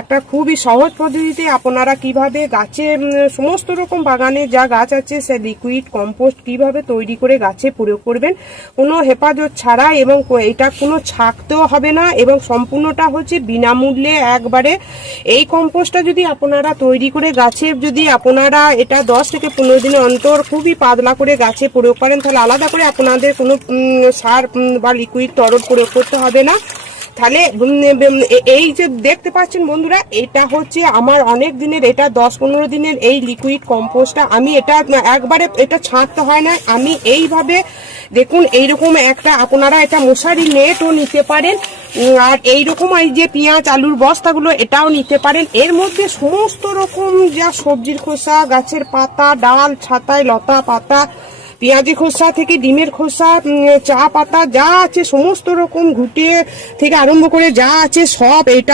একটা খুবই সহজ পদ্ধতিতে আপনারা কিভাবে গাছে সমস্ত রকম বাগানে যা গাছ আছে সে লিকুইড কম্পোস্ট কিভাবে তৈরি করে গাছে প্রয়োগ করবেন কোনো হেফাজত ছাড়া, এবং এটা কোনো ছাকতেও হবে না, এবং সম্পূর্ণটা হচ্ছে বিনামূল্যে একবারে। এই কম্পোস্টটা যদি আপনারা তৈরি করে গাছে যদি আপনারা এটা 10 থেকে 15 দিনের অন্তর খুবই পাতলা করে গাছে প্রয়োগ করেন, তাহলে আলাদা করে আপনাদের কোনো সার বা লিকুইড তরল প্রয়োগ করতে হবে না। তাহলে এই যে দেখতে পাচ্ছেন বন্ধুরা, এটা হচ্ছে আমার অনেক দিনের, এটা 10-15 দিনের এই লিকুইড কম্পোস্টটা। আমি এটা একবারে এটা ছাঁটতে হয় না, আমি এইভাবে দেখুন এইরকম একটা আপনারা এটা মশারি নেটও নিতে পারেন, আর এইরকম এই যে পেঁয়াজ আলুর বস্তাগুলো এটাও নিতে পারেন। এর মধ্যে সমস্ত রকম যা সবজির খোসা, গাছের পাতা, ডাল, ছাতায় লতা পাতা, পেঁয়াজি খোসা থেকে ডিমের খোসা, চা পাতা যা আছে সমস্ত রকম ঘুটে থেকে আরম্ভ করে যা আছে সব এটা